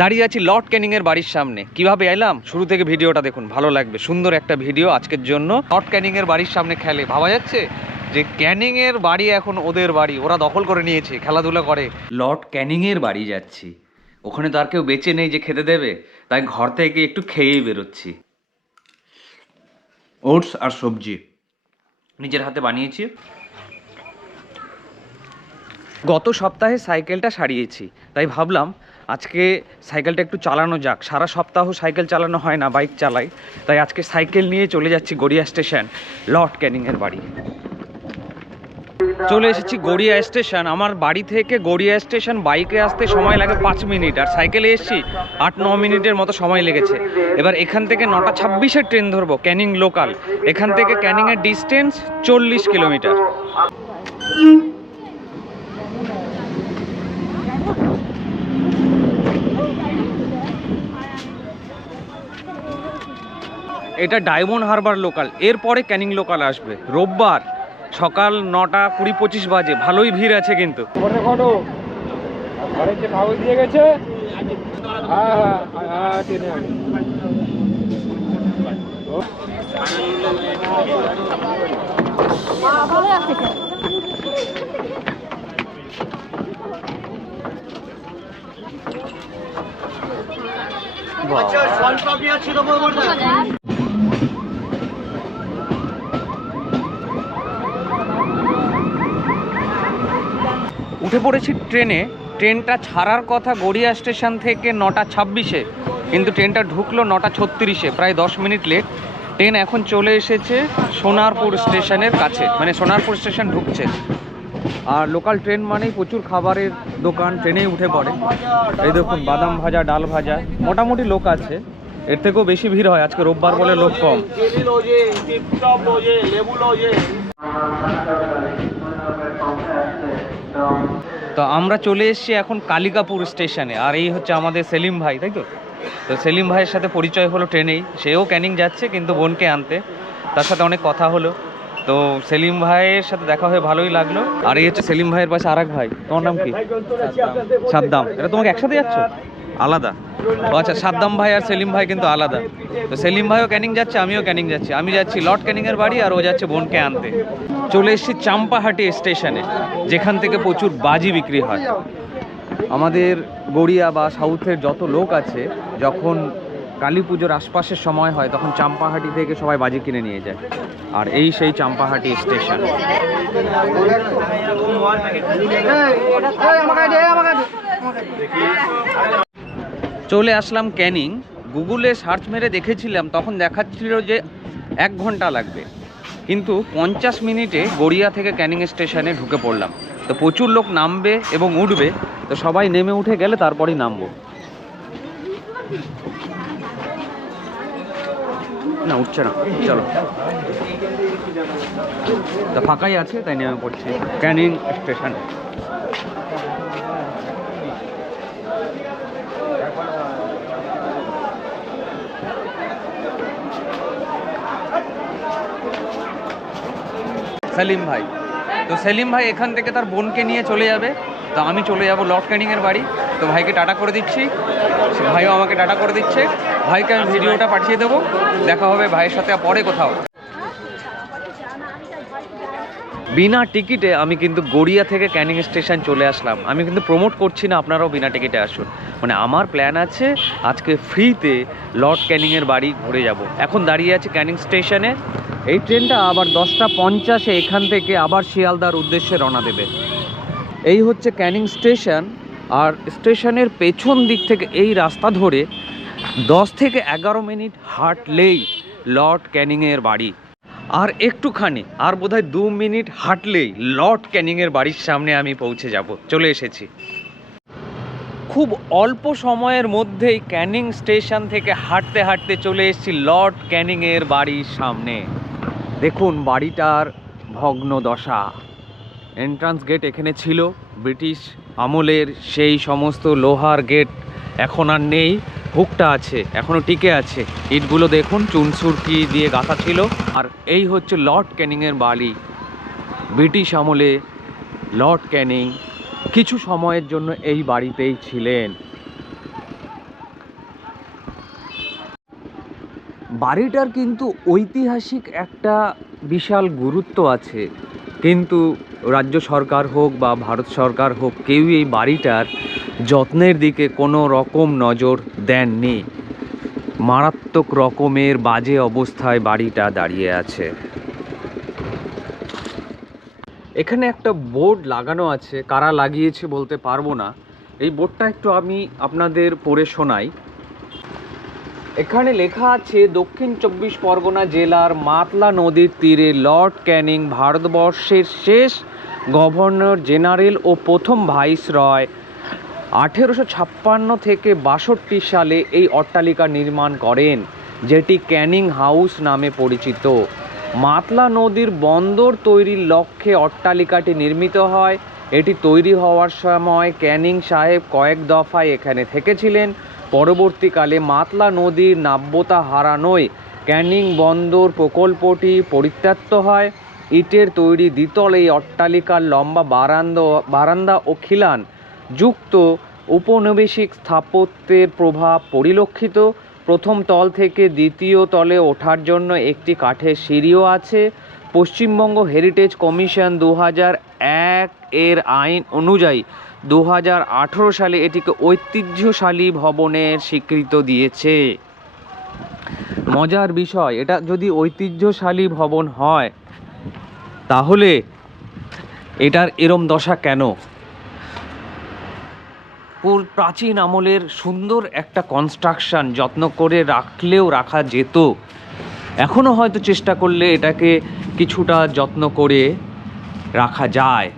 দাঁড়িয়ে আছি লর্ড ক্যানিংয়ের বাড়ির সামনে। কীভাবে এলাম? শুরু থেকে ভিডিওটা দেখুন ভালো লাগবে। সুন্দর একটা ভিডিও আজকের জন্য। লর্ড ক্যানিংয়ের বাড়ির সামনে খেলে। ভাবা যাচ্ছে যে ক্যানিংয়ের বাড়ি এখন ওদের বাড়ি। ওরা দখল করে নিয়েছে খেলাধুলা করে। লর্ড ক্যানিংয়ের বাড়ি যাচ্ছি। ওখানে তো আর কেউ বেঁচে নেই যে খেতে দেবে। তাই ঘর থেকে একটু খেয়েই বেরোচ্ছি। ওটস আর সবজি নিজের হাতে বানিয়েছি। গত সপ্তাহে সাইকেলটা সারিয়েছি। তাই ভাবলাম আজকে সাইকেলটা একটু চালানো যাক। সারা সপ্তাহ সাইকেল চালানো হয় না, বাইক চালাই। তাই আজকে সাইকেল নিয়ে চলে যাচ্ছি গড়িয়া স্টেশন, লর্ড ক্যানিংয়ের বাড়ি। চলে এসেছি গড়িয়া স্টেশন। আমার বাড়ি থেকে গড়িয়া স্টেশন বাইকে আসতে সময় লাগে পাঁচ মিনিট। আর সাইকেলে এসেছি আট, ন মিনিটের মতো সময় লেগেছে। এবার এখান থেকে নটা ছাব্বিশের ট্রেন ধরবো, ক্যানিং লোকাল। এখান থেকে ক্যানিংয়ের ডিস্টেন্স চল্লিশ কিলোমিটার। এটা ডায়মন্ড হারবার লোকাল। এরপরে ক্যানিং লোকাল আসবে। রোববার সকাল নটা কুড়ি পঁচিশ বাজে। ভালোই ভিড় আছে কিন্তু। দিয়ে গেছে। হ্যাঁ হ্যাঁ হ্যাঁ টেনে আনি উঠে পড়েছি ট্রেনে। ট্রেনটা ছাড়ার কথা গড়িয়া স্টেশন থেকে নটা ছাব্বিশে, কিন্তু ট্রেনটা ঢুকলো নটা ছত্রিশে, প্রায় দশ মিনিট লেট। ট্রেন এখন চলে এসেছে সোনারপুর স্টেশনের কাছে মানে সোনারপুর স্টেশন ঢুকছে। আর লোকাল ট্রেন মানেই প্রচুর খাবারের দোকান, ট্রেনেই উঠে পড়ে। এই দেখুন, বাদাম ভাজা, ডাল ভাজা, মোটামুটি লোক আছে। এর থেকেও বেশি ভিড় হয়, আজকে রোববার বলে লোক কম। তো আমরা চলে এসেছি এখন কালিকাপুর স্টেশনে, আর এই হচ্ছে আমাদের সেলিম ভাই, তাই তো? তো সেলিম ভাইয়ের সাথে পরিচয় হলো ট্রেনেই, সেও ক্যানিং যাচ্ছে কিন্তু বোনকে আনতে, তার সাথে অনেক কথা হলো। তো সেলিম ভাইয়ের সাথে দেখা হয়ে ভালোই লাগল। আর এই হচ্ছে সেলিম ভাইয়ের পাশে আর ভাই, তোমার নাম কি? সাদ্দাম। এটা তোমাকে একসাথে যাচ্ছ? আলাদা। আচ্ছা সাদ্দাম ভাই আর সেলিম ভাই কিন্তু আলাদা। তো সেলিম ভাইও ক্যানিং যাচ্ছে, আমিও ক্যানিং যাচ্ছি। আমি যাচ্ছি লর্ড ক্যানিংয়ের বাড়ি আর ও যাচ্ছে বোনকে আনতে। চলে এসেছি চাম্পাহাটি স্টেশনে, যেখান থেকে প্রচুর বাজি বিক্রি হয়। আমাদের গড়িয়া বা সাউথের যত লোক আছে, যখন কালী পুজোর আশপাশের সময় হয়, তখন চাম্পাহাটি থেকে সবাই বাজি কিনে নিয়ে যায়। আর এই সেই চাম্পাহাটি স্টেশন। চলে আসলাম ক্যানিং। গুগলে সার্চ মেরে দেখেছিলাম, তখন দেখাচ্ছিল যে এক ঘণ্টা লাগবে। কিন্তু পঞ্চাশ মিনিটে গড়িয়া থেকে ক্যানিং স্টেশনে ঢুকে পড়লাম। তো প্রচুর লোক নামবে এবং উঠবে, তো সবাই নেমে উঠে গেলে তারপরেই নামবো। না, উঠছে না। চলো। তো ফাঁকাই আছে, তাই নেমে পড়ছি। ক্যানিং স্টেশনে। সেলিম ভাই। তো সেলিম ভাই এখান থেকে তার বোনকে নিয়ে চলে যাবে। তো আমি চলে যাব লর্ড ক্যানিংয়ের বাড়ি। তো ভাইকে টাটা করে দিচ্ছি। ভাইও আমাকে টাটা করে দিচ্ছে। ভাইকে আমি ভিডিওটা পাঠিয়ে দেবো। দেখা হবে ভাইয়ের সাথে পরে কোথাও। বিনা টিকিটে আমি কিন্তু গড়িয়া থেকে ক্যানিং স্টেশন চলে আসলাম। আমি কিন্তু প্রমোট করছি না, আপনারাও বিনা টিকিটে আসুন। মানে আমার প্ল্যান আছে, আজকে ফ্রিতে লর্ড ক্যানিংয়ের বাড়ি ঘুরে যাব। এখন দাঁড়িয়ে আছে ক্যানিং স্টেশনে। এই ট্রেনটা আবার দশটা পঞ্চাশে এখান থেকে আবার শিয়ালদার উদ্দেশ্যে রওনা দেবে। এই হচ্ছে ক্যানিং স্টেশন। আর স্টেশনের পেছন দিক থেকে এই রাস্তা ধরে দশ থেকে এগারো মিনিট হাঁটলেই লর্ড ক্যানিংয়ের বাড়ি। আর একটুখানি, আর বোধহয় দু মিনিট হাঁটলেই লর্ড ক্যানিংয়ের বাড়ির সামনে আমি পৌঁছে যাব। চলে এসেছি। খুব অল্প সময়ের মধ্যেই ক্যানিং স্টেশন থেকে হাঁটতে হাঁটতে চলে এসেছি লর্ড ক্যানিংয়ের বাড়ির সামনে। দেখুন বাড়িটার ভগ্ন দশা। এন্ট্রান্স গেট এখানে ছিল, ব্রিটিশ আমলের সেই সমস্ত লোহার গেট এখন আর নেই, হুকটা আছে এখনও টিকে আছে। ইটগুলো দেখুন চুনসুরকি দিয়ে গাঁথা ছিল, আর এই হচ্ছে লর্ড ক্যানিংয়ের বালি। ব্রিটিশ আমলে লর্ড ক্যানিং কিছু সময়ের জন্য এই বাড়িতেই ছিলেন। বাড়িটার কিন্তু ঐতিহাসিক একটা বিশাল গুরুত্ব আছে। কিন্তু রাজ্য সরকার হোক বা ভারত সরকার হোক, কেউই এই বাড়িটার যত্নের দিকে কোনো রকম নজর দেননি। মারাত্মক রকমের বাজে অবস্থায় বাড়িটা দাঁড়িয়ে আছে। এখানে একটা বোর্ড লাগানো আছে, কারা লাগিয়েছে বলতে পারব না। এই বোর্ডটা একটু আমি আপনাদের পড়ে শোনাই। এখানে লেখা আছে, দক্ষিণ চব্বিশ পরগনা জেলার মাতলা নদীর তীরে লর্ড ক্যানিং ভারতবর্ষের শেষ গভর্নর জেনারেল ও প্রথম ভাইসরয় আঠেরোশো ছাপ্পান্ন থেকে বাষট্টি সালে এই অট্টালিকা নির্মাণ করেন, যেটি ক্যানিং হাউস নামে পরিচিত। মাতলা নদীর বন্দর তৈরির লক্ষ্যে অট্টালিকাটি নির্মিত হয়। এটি তৈরি হওয়ার সময় ক্যানিং সাহেব কয়েক দফায় এখানে থেকেছিলেন। পরবর্তীকালে মাতলা নদীর নাব্যতা হারানোয় ক্যানিং বন্দর প্রকল্পটি পরিত্যক্ত হয়। ইটের তৈরি দ্বিতল এই অট্টালিকার লম্বা বারান্দা বারান্দা ও খিলান যুক্ত উপনিবেশিক স্থাপত্যের প্রভাব পরিলক্ষিত। প্রথম তল থেকে দ্বিতীয় তলে ওঠার জন্য একটি কাঠের সিঁড়িও আছে। পশ্চিমবঙ্গ হেরিটেজ কমিশন দু এক এর আইন অনুযায়ী দু সালে এটিকে ঐতিহ্যশালী ভবনের স্বীকৃত দিয়েছে। মজার বিষয়, এটা যদি ঐতিহ্যশালী ভবন হয়, তাহলে এটার এরম দশা কেন? প্রাচীন আমলের সুন্দর একটা কনস্ট্রাকশন যত্ন করে রাখলেও রাখা যেত। এখনও হয়তো চেষ্টা করলে এটাকে কিছুটা যত্ন করে রাখা যায়।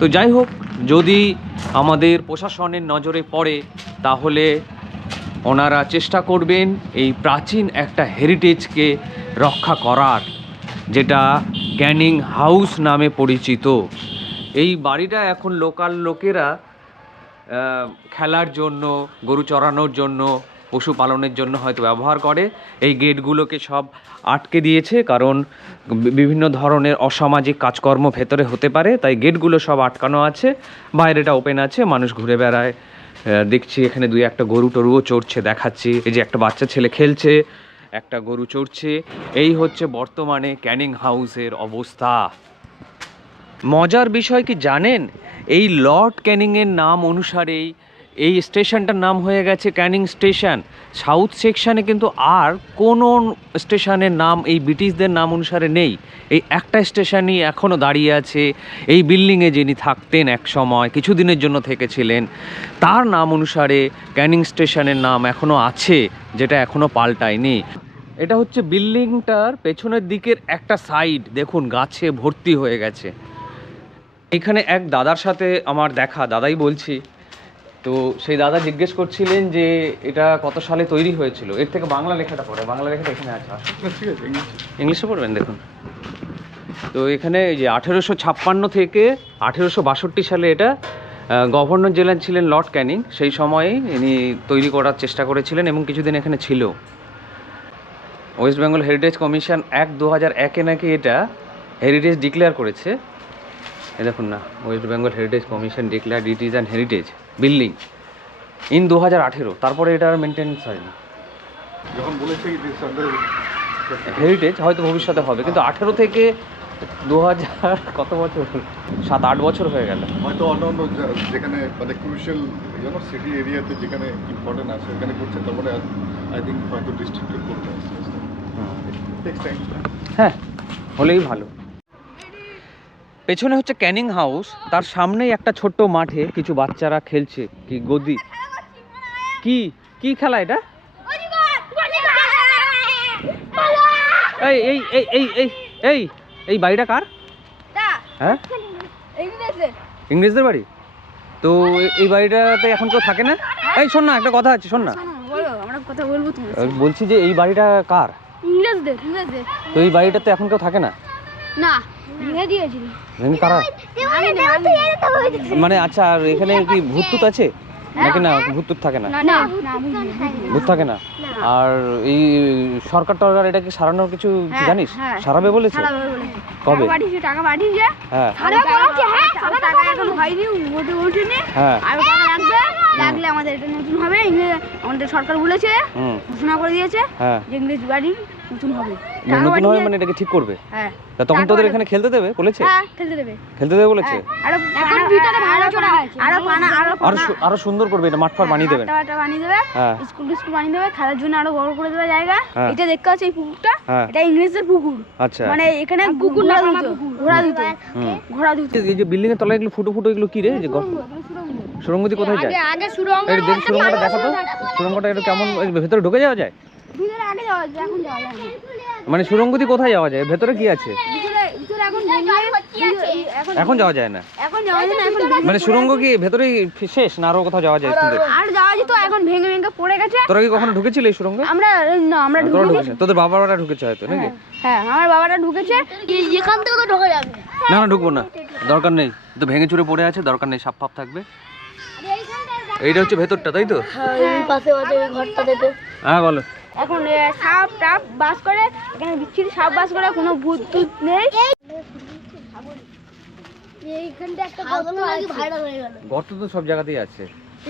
তো যাই হোক যদি আমাদের প্রশাসনের নজরে পড়ে, তাহলে ওনারা চেষ্টা করবেন এই প্রাচীন একটা হেরিটেজকে রক্ষা করার, যেটা ক্যানিং হাউস নামে পরিচিত। এই বাড়িটা এখন লোকাল লোকেরা খেলার জন্য, গরু চড়ানোর জন্য পশুপালনের জন্য হয়তো ব্যবহার করে। এই গেটগুলোকে সব আটকে দিয়েছে কারণ বিভিন্ন ধরনের অসামাজিক কাজকর্ম ভেতরে হতে পারে, তাই গেটগুলো সব আটকানো আছে। বাইরেটা ওপেন আছে, মানুষ ঘুরে বেড়ায়। দেখছি এখানে দুই একটা গরু টরুও চড়ছে, দেখাচ্ছি। এই যে একটা বাচ্চা ছেলে খেলছে, একটা গরু চড়ছে। এই হচ্ছে বর্তমানে ক্যানিং হাউসের অবস্থা। মজার বিষয় কি জানেন? এই লর্ড ক্যানিংয়ের নাম অনুসারেই এই স্টেশনটার নাম হয়ে গেছে ক্যানিং স্টেশন। সাউথ সেকশানে কিন্তু আর কোনো স্টেশনের নাম, এই ব্রিটিশদের নাম অনুসারে নেই। এই একটা স্টেশনই এখনও দাঁড়িয়ে আছে। এই বিল্ডিংয়ে যিনি থাকতেন এক সময় কিছুদিনের জন্য থেকেছিলেন, তার নাম অনুসারে ক্যানিং স্টেশনের নাম এখনও আছে, যেটা এখনও পাল্টায়নি। এটা হচ্ছে বিল্ডিংটার পেছনের দিকের একটা সাইড। দেখুন, গাছে ভর্তি হয়ে গেছে। এখানে এক দাদার সাথে আমার দেখা, দাদাই বলছি তো সেই দাদা জিজ্ঞেস করছিলেন যে এটা কত সালে তৈরি হয়েছিল? এর থেকে বাংলা লেখাটা পড়ে বাংলা লেখাটা এখানে আছে। ঠিক আছে ইংলিশে পড়বেন দেখুন। তো এখানে এই যে আঠেরোশো ছাপ্পান্ন থেকে আঠেরোশো বাষট্টি সালে এটা গভর্নর জেলার ছিলেন লর্ড ক্যানিং। সেই সময়ে ইনি তৈরি করার চেষ্টা করেছিলেন এবং কিছুদিন এখানে ছিল। ওয়েস্ট বেঙ্গল হেরিটেজ কমিশন এক দু হাজার একে নাকি এটা হেরিটেজ ডিক্লেয়ার করেছে। এই দেখুন না West Bengal heritage commission declare it is an heritage building in দু হাজার আঠেরো। তারপরে এটার মেনটেন্স হয়নি। যখন বলেছে হেরিটেজ হয়তো ভবিষ্যতে হবে কিন্তু আঠেরো থেকে দু হাজার কত বছর? সাত আট বছর হয়ে গেল। হয়তো অন্য অন্য যেখানে মানে ক্রুশিয়াল ইউনো সিটি এরিয়াতে যেখানে ইম্পর্টেন্ট আছে ওখানে করছে তারপরে আই থিঙ্ক হয়তো ডিস্ট্রিক্টে করতে আসছে হ্যাঁ হলেই ভালো। পেছনে হচ্ছে ক্যানিং হাউস। তার সামনেই একটা ছোট্ট মাঠে কিছু বাচ্চারা খেলছে। কি গদি। কি? কি খেলা এটা? এই এই এই এই এই এই এই বাড়িটা কার? হ্যাঁ? ইংরেজদের বাড়ি? তো এই বাড়িটাতে এখন কেউ থাকে না? এই শোন না একটা কথা আছে শোন না। বলছি যে এই বাড়িটা কার? ইংরেজদের। তো এই বাড়িটাতে এখন কেউ থাকে না? না ভেঙে দিয়েছিল। এমনি কারা? মানে আচ্ছা আর এখানে কি ভূতটুত আছে? নাকি না ভূতটুত থাকে না? ভূত থাকে না? আর এই সরকার টরকার এটা কি সারানোর কিছু হ্যাঁ, জানিস? হ্যাঁ। সারাবে বলেছে। কবে? টাকা পাঠিয়েছে হ্যাঁ। হ্যাঁ সারা টাকা এখন হয়নি ওঠে ওঠেনি হ্যাঁ। আর টাকা লাগবে? লাগলে আমাদের এটা নতুন হবে আমাদের সরকার বলেছে ঘোষণা করে দিয়েছে হ্যাঁ। যে ইংরেজ বাড়ি নতুন হবে। নতুন হবে মানে এটাকে ঠিক করবে? হ্যাঁ। তখন তোদের এখানে খেলতে দেবে বলেছে? হ্যাঁ খেলতে দেবে। খেলতে দেবে বলেছে? হ্যাঁ, আরও এখন ভিতরে ভালো চড়া আছে আরও পানা আরও আরও আরও সুন্দর করবে এটা মাঠ ফাট বানিয়ে হাটটা বানিয়ে দেবে। হ্যাঁ। স্কুল স্কুল বানিয়ে দেবে খেলার জন্য আরও বড় করে দেবে জায়গা। হ্যাঁ। এটা দেখতে পাচ্ছ এই পুকুরটা? হ্যাঁ। এটা ইংরেজদের পুকুর। আচ্ছা। মানে এখানে কুকুর দিত ঘোড়া দিত ঘোড়া দিত এই যে বিল্ডিং এর তলায় এগুলো ফুটো ফুটো এগুলো কি রে? যে গল্প সুরঙ্গতি কোথায় যায়? আগে সুরঙ্গ সুরঙ্গটা দেখো তো সুরঙ্গটা এটা কেমন ভেতরে ঢুকে যাওয়া যায়? ভিতরে আগে যাওয়া যায়, এখন যাওয়া যায় মানে সুরঙ্গতি কোথায় যাওয়া যায়? ভেতরে কি আছে? ভিতরে ভিতরে এখন এখন এখন যাওয়া যায় না। এখন যাওয়া যায় না এখন মানে সুরঙ্গ কি ভেতরে শেষ না আরও কোথাও যাওয়া যায়? সুন্দর আর। যাওয়া যেত এখন ভেঙে ভেঙে পড়ে গেছে। তোরা কি কখনো ঢুকেছিলি এই সুরঙ্গে? আমরা না আমরা তোরা ঢুকে ঢুকেছিস তোদের বাবারা ঢুকেছে হয়তো নাকি? হ্যাঁ আমার বাবাটা ঢুকেছে। এখান থেকে তো ঢোকা যাবে। না না ঢুকবো না। দরকার নেই। তো ভেঙে চুরে পড়ে আছে দরকার নেই সাপ ফাপ থাকবে। এইটা হচ্ছে ভেতরটা তাই তো? পাশে পাশে ওই ঘরটা দেখো। হ্যাঁ বলো। এখন সাপ টাপ বাস করে এখানে বিচ্ছিরি সাপ বাস করে কোনো ভূত টুত নেই। গর্ত হয়ে গেল গর্ত তো সব জায়গাতেই আছে।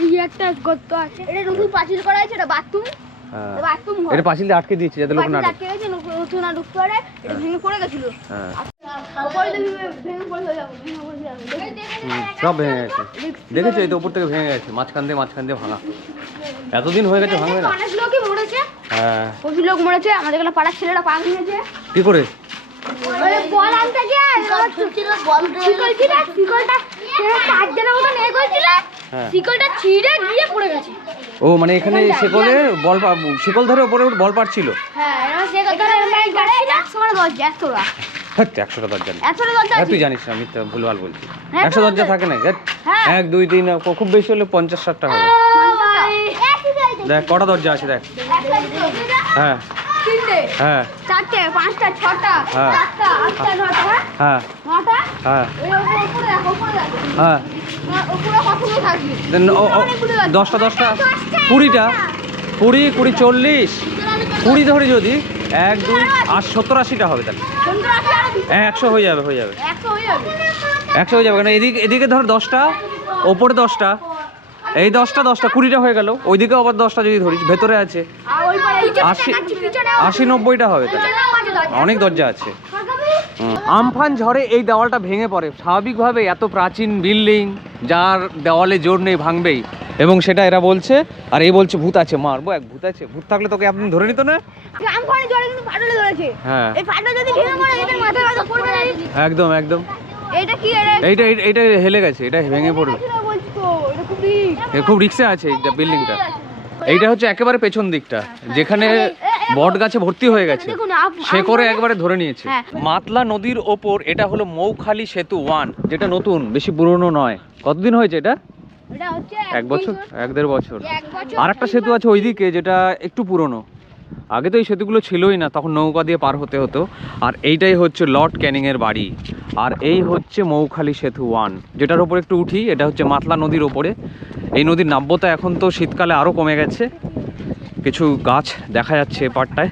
এই একটা গর্ত আছে। এটা নতুন পাঁচিল করা আছে এটা বাথরুম। হ্যাঁ। বাথরুম এটা পাঁচিল দিয়ে আটকে দিয়েছে যাতে লোক না আটকে গেছে নতুন নতুন ঢুকতে পারে এটা ভেঙে পড়ে গেছিল। হ্যাঁ। সব ভেঙে গেছে। দেখেছ এই তো উপর থেকে ভেঙে গেছে মাঝখান দিয়ে মাঝখান দিয়ে ভাঙা। এতদিন হয়ে গেছে ভাঙবে না। অনেক লোকই মরেছে। হ্যাঁ। প্রচুর লোক মরেছে আমাদের এখানে পাড়ার ছেলেরা পা ভেঙেছে। কি করে? বল আনতে গিয়ে শিকল ছিল শিকলটা চার মতন এ করেছিল হ্যাঁ। শিকলটা ছিঁড়ে গিয়ে পড়ে গেছে। ও মানে এখানে শিকলে বল শিকল ধরে উপরে বল পাচ্ছিল হ্যাঁ মানে হ্যাঁ তুই জানিস না আমি তো ভুলভাল বলছি। একশো দরজা থাকে না। হ্যাঁ। এক দুই তিন খুব বেশি হলে পঞ্চাশ ষাটটা হবে। দেখ কটা দরজা আছে দেখ। হ্যাঁ। তিনটে। হ্যাঁ। চারটে পাঁচটা ছটা হ্যাঁ। সাতটা আটটা নটা হ্যাঁ? হ্যাঁ। নটা? হ্যাঁ। দেখো দেখো হ্যাঁ। কতগুলো থাকবে? আছে। দশটা দশটা। কুড়িটা। কুড়ি কুড়ি চল্লিশ। কুড়ি ধরে যদি এক দুই আর সত্তর আশিটা হবে তাহলে। হ্যাঁ একশো হয়ে যাবে হয়ে যাবে। একশো হয়ে যাবে। একশো হয়ে যাবে কেন এদিকে এদিকে ধর দশটা ওপরে দশটা। এই দশটা দশটা কুড়িটা হয়ে গেল। ওইদিকে আবার দশটা যদি ধরিস ভেতরে আছে। আশি আশি নব্বইটা হবে। অনেক দরজা আছে। আমফান ঝড়ে এই দেওয়ালটা ভেঙে পড়ে। স্বাভাবিকভাবে এত প্রাচীন বিল্ডিং যার দেওয়ালে জোর নেই ভাঙবেই। এবং সেটা এরা বলছে আর এই বলছে ভূত আছে মারবো এক ভূত আছে। ভূত থাকলে তোকে আপনি ধরে নিত না? হ্যাঁ। একদম একদম। এইটা এইটা- এইটা হেলে গেছে এটা ভেঙে পড়বে খুব রিক্সে আছে এই বিল্ডিংটা এইটা হচ্ছে একেবারে পেছন দিকটা যেখানে বট গাছে ভর্তি হয়ে গেছে। সে করে একবারে ধরে নিয়েছে। হ্যাঁ। মাতলা নদীর ওপর এটা হলো মৌখালি সেতু ওয়ান যেটা নতুন বেশি পুরনো নয়। কতদিন হয়েছে এটা? এটা এক বছর এক দেড় বছর। আর একটা সেতু আছে ওইদিকে যেটা একটু পুরনো। আগে তো এই সেতুগুলো ছিলই না তখন নৌকা দিয়ে পার হতে হতো। আর এইটাই হচ্ছে লর্ড ক্যানিংয়ের বাড়ি। আর এই হচ্ছে মৌখালি সেতু ওয়ান যেটার ওপর একটু উঠি এটা হচ্ছে মাতলা নদীর ওপরে। এই নদীর নাব্যতা এখন তো শীতকালে আরও কমে গেছে। কিছু গাছ দেখা যাচ্ছে পাটটায়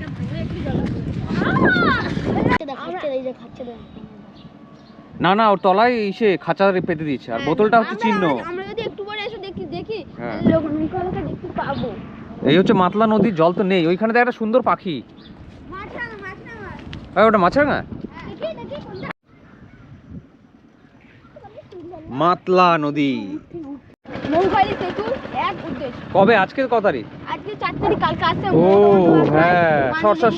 না না ওর তলায় সে খাঁচা পেতে দিয়েছে আর বোতলটা হচ্ছে চিহ্ন। আমরা- আমরা যদি একটু পরে এসে দেখি দেখি হ্যাঁ। লোক দেখতে পাবো। এই হচ্ছে মাতলা নদীর জল তো নেই। ওইখানে একটা সুন্দর পাখি। ওটা মাছরাঙা? মাতলা নদী। কবে? আজকে ক তারিখ? আজকে চার তারিখ কালকে আসছে ও, হ্যাঁ,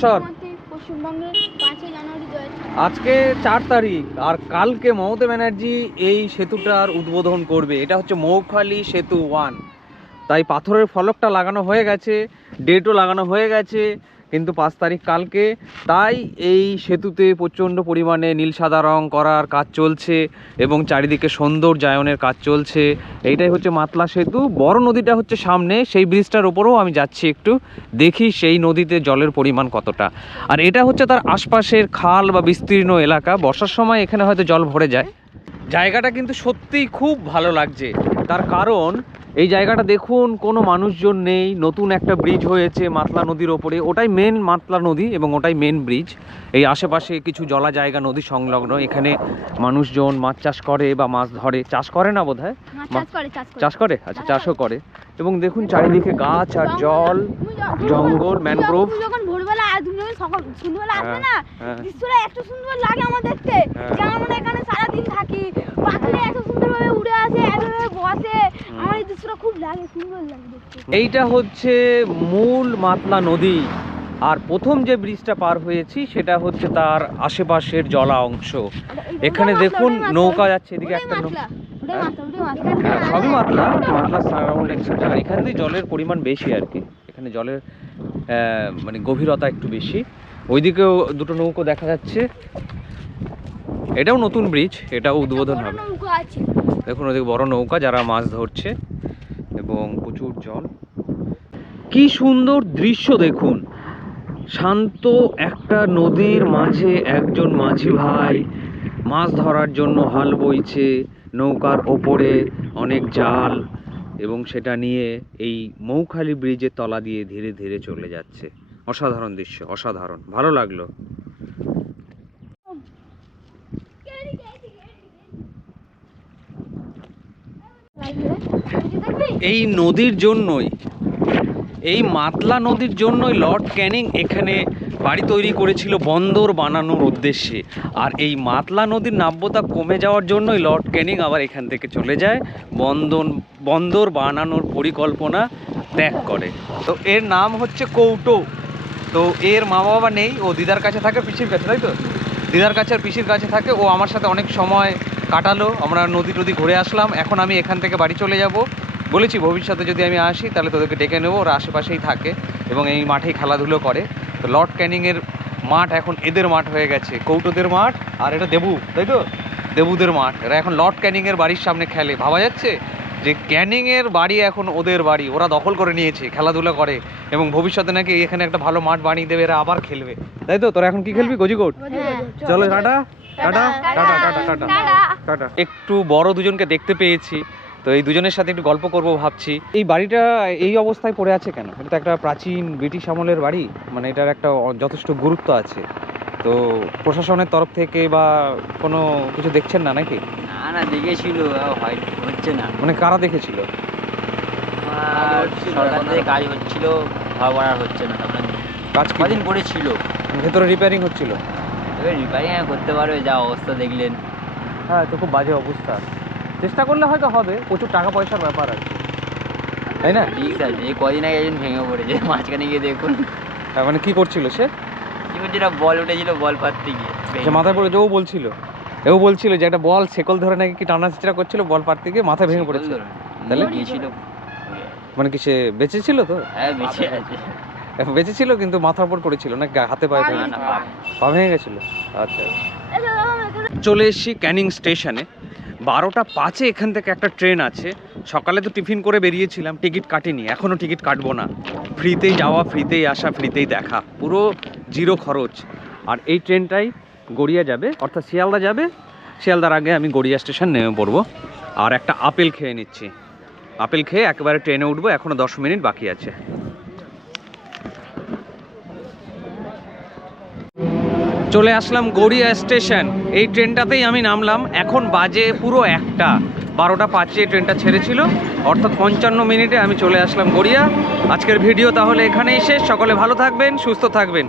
সর, আজকে চার তারিখ আর কালকে মমতা ব্যানার্জি এই সেতুটার উদ্বোধন করবে। এটা হচ্ছে মৌখালি সেতু ওয়ান তাই পাথরের ফলকটা লাগানো হয়ে গেছে ডেটও লাগানো হয়ে গেছে, কিন্তু পাঁচ তারিখ কালকে, তাই এই সেতুতে প্রচণ্ড পরিমাণে নীল সাদা রং করার কাজ চলছে এবং চারিদিকে সৌন্দর্যায়নের কাজ চলছে। এইটাই হচ্ছে মাতলা সেতু, বড় নদীটা হচ্ছে সামনে, সেই ব্রিজটার ওপরেও আমি যাচ্ছি একটু, দেখি সেই নদীতে জলের পরিমাণ কতটা। আর এটা হচ্ছে তার আশপাশের খাল বা বিস্তীর্ণ এলাকা, বর্ষার সময় এখানে হয়তো জল ভরে যায়। জায়গাটা কিন্তু সত্যিই খুব ভালো লাগছে, তার কারণ এই জায়গাটা দেখুন কোনো মানুষজন নেই নতুন একটা ব্রিজ হয়েছে মাতলা নদীর ওপরে। ওটাই মেন মাতলা নদী এবং ওটাই মেন ব্রিজ এই আশেপাশে কিছু জলা জায়গা নদী সংলগ্ন এখানে মানুষজন মাছ চাষ করে বা মাছ ধরে। চাষ করে না বোধ হয় মাছ চাষ করে চাষ করে। চাষ করে? আচ্ছা চাষও করে। এবং দেখুন চারিদিকে গাছ আর জল জঙ্গল, ম্যানগ্রোভ। তুমি আর তুমি সকাল সন্ধ্যেবেলা আসবে না। দৃশ্যটা এত সুন্দর লাগে আমার দেখতে। যে এখানে সারাদিন থাকি। পাখিরা এত সুন্দরভাবে উড়ে আসে এতভাবে বসে। আমার এই দৃশ্যটা খুব লাগে সুন্দর লাগে দেখতে। এইটা হচ্ছে মূল মাতলা নদী। আর প্রথম যে ব্রিজটা পার হয়েছি সেটা হচ্ছে তার আশেপাশের জলা অংশ। এখানে দেখুন নৌকা যাচ্ছে এদিকে একটা হ্যাঁ? সবই মাতলা। মাতলা সারাউন্ডিং এখানে দিয়ে জলের পরিমাণ বেশি আর কি। এখানে জলের মানে গভীরতা একটু বেশি। ওইদিকেও দুটো নৌকো দেখা যাচ্ছে। এটাও নতুন ব্রিজ এটাও উদ্বোধন হবে। দেখুন ওদিকে বড় নৌকা যারা মাছ ধরছে এবং প্রচুর জল। কি সুন্দর দৃশ্য দেখুন। শান্ত একটা নদীর মাঝে একজন মাঝি ভাই মাছ ধরার জন্য হাল বইছে নৌকার ওপরে অনেক জাল। এবং সেটা নিয়ে এই মৌখালি ব্রিজের তলা দিয়ে ধীরে ধীরে চলে যাচ্ছে। অসাধারণ দৃশ্য, অসাধারণ। ভালো লাগল। এই নদীর জন্যই, এই মাতলা নদীর জন্যই লর্ড ক্যানিং এখানে বাড়ি তৈরি করেছিল বন্দর বানানোর উদ্দেশ্যে। আর এই মাতলা নদীর নাব্যতা কমে যাওয়ার জন্যই লর্ড ক্যানিং আবার এখান থেকে চলে যায়। বন্দর বন্দর বানানোর পরিকল্পনা ত্যাগ করে। তো এর নাম হচ্ছে কৌটো। তো এর মা বাবা নেই, ও দিদার কাছে থাকে পিসির কাছে, তাই তো? দিদার কাছে আর পিসির কাছে থাকে, ও আমার সাথে অনেক সময় কাটালো, আমরা নদী টদী ঘুরে আসলাম, এখন আমি এখান থেকে বাড়ি চলে যাব। বলেছি, ভবিষ্যতে যদি আমি আসি, তাহলে তোদেরকে ডেকে নেব, ওরা আশেপাশেই থাকে এবং এই মাঠেই খেলাধুলো করে। তো লর্ড ক্যানিংয়ের মাঠ এখন এদের মাঠ হয়ে গেছে কৌটোদের মাঠ আর এটা দেবু তাই তো? দেবুদের মাঠ এরা এখন লর্ড ক্যানিংয়ের বাড়ির সামনে খেলে। ভাবা যাচ্ছে যে ক্যানিংয়ের বাড়ি এখন ওদের বাড়ি ওরা দখল করে নিয়েছে খেলাধুলা করে এবং ভবিষ্যতে নাকি এখানে একটা ভালো মাঠ বানিয়ে দেবে এরা আবার খেলবে। তাই তো? তোরা এখন কি খেলবি গজিকোট। চলো। Tata tata tata. Tata. Tata. একটু বড় দুজনকে দেখতে পেয়েছি। তো এই দুজনের সাথে একটু গল্প করব ভাবছি। এই বাড়িটা এই অবস্থায় পড়ে আছে কেন? এটা তো একটা প্রাচীন ব্রিটিশ আমলের বাড়ি মানে এটার একটা যথেষ্ট গুরুত্ব আছে। তো প্রশাসনের তরফ থেকে বা কোনো কিছু দেখছেন না নাকি? না না দেখেছিল হয় হচ্ছে না। মানে কারা দেখেছিল? আর সরকার থেকে কাজ হচ্ছিল আর হচ্ছে না কাজ? কদিন করেছিল ভেতরে রিপেয়ারিং হচ্ছিল? এবার রিপেয়ারিং করতে পারবে যা অবস্থা দেখলেন। হ্যাঁ তো খুব বাজে অবস্থা। চেষ্টা করলে হয়তো হবে প্রচুর টাকা পয়সার ব্যাপার আছে। তাই না? ঠিক আছে এই কদিন আগে একজন ভেঙে পড়েছে মাঝখানে গিয়ে দেখুন। হ্যাঁ, মানে কি করছিল সে? করছিল বল উঠেছিল বল পাততে গিয়ে সে মাথায় পড়ে ও বলছিল এও বলছিল যে একটা বল শেকল ধরে নাকি কি টানা চেষ্টা করছিল বল পাড়তে গিয়ে মাথা ভেঙে পড়েছে। তাহলে? গিয়েছিল। মানে কি সে বেঁচে ছিল তো? হ্যাঁ বেঁচে আছে। বেঁচে ছিল কিন্তু মাথার উপর পড়েছিল না হাতে পায়ে ভেঙে পা ভেঙে গেছিল? আচ্ছা। চলে এসেছি ক্যানিং স্টেশনে। বারোটা পাঁচে এখান থেকে একটা ট্রেন আছে। সকালে তো টিফিন করে বেরিয়েছিলাম, টিকিট কাটিনি এখনও টিকিট কাটবো না। ফ্রিতেই যাওয়া, ফ্রিতেই আসা, ফ্রিতেই দেখা, পুরো জিরো খরচ। আর এই ট্রেনটাই গড়িয়া যাবে, অর্থাৎ শিয়ালদা যাবে। শিয়ালদার আগে আমি গড়িয়া স্টেশন নেমে পড়ব। আর একটা আপেল খেয়ে নিচ্ছি। আপেল খেয়ে একেবারে ট্রেনে উঠবো এখনও দশ মিনিট বাকি আছে। চলে আসলাম গড়িয়া স্টেশন। এই ট্রেনটাতেই আমি নামলাম। এখন বাজে পুরো একটা। বারোটা পাঁচে ট্রেনটা ছেড়েছিল। অর্থাৎ পঞ্চান্ন মিনিটে আমি চলে আসলাম গড়িয়া। আজকের ভিডিও তাহলে এখানেই শেষ। সকলে ভালো থাকবেন, সুস্থ থাকবেন।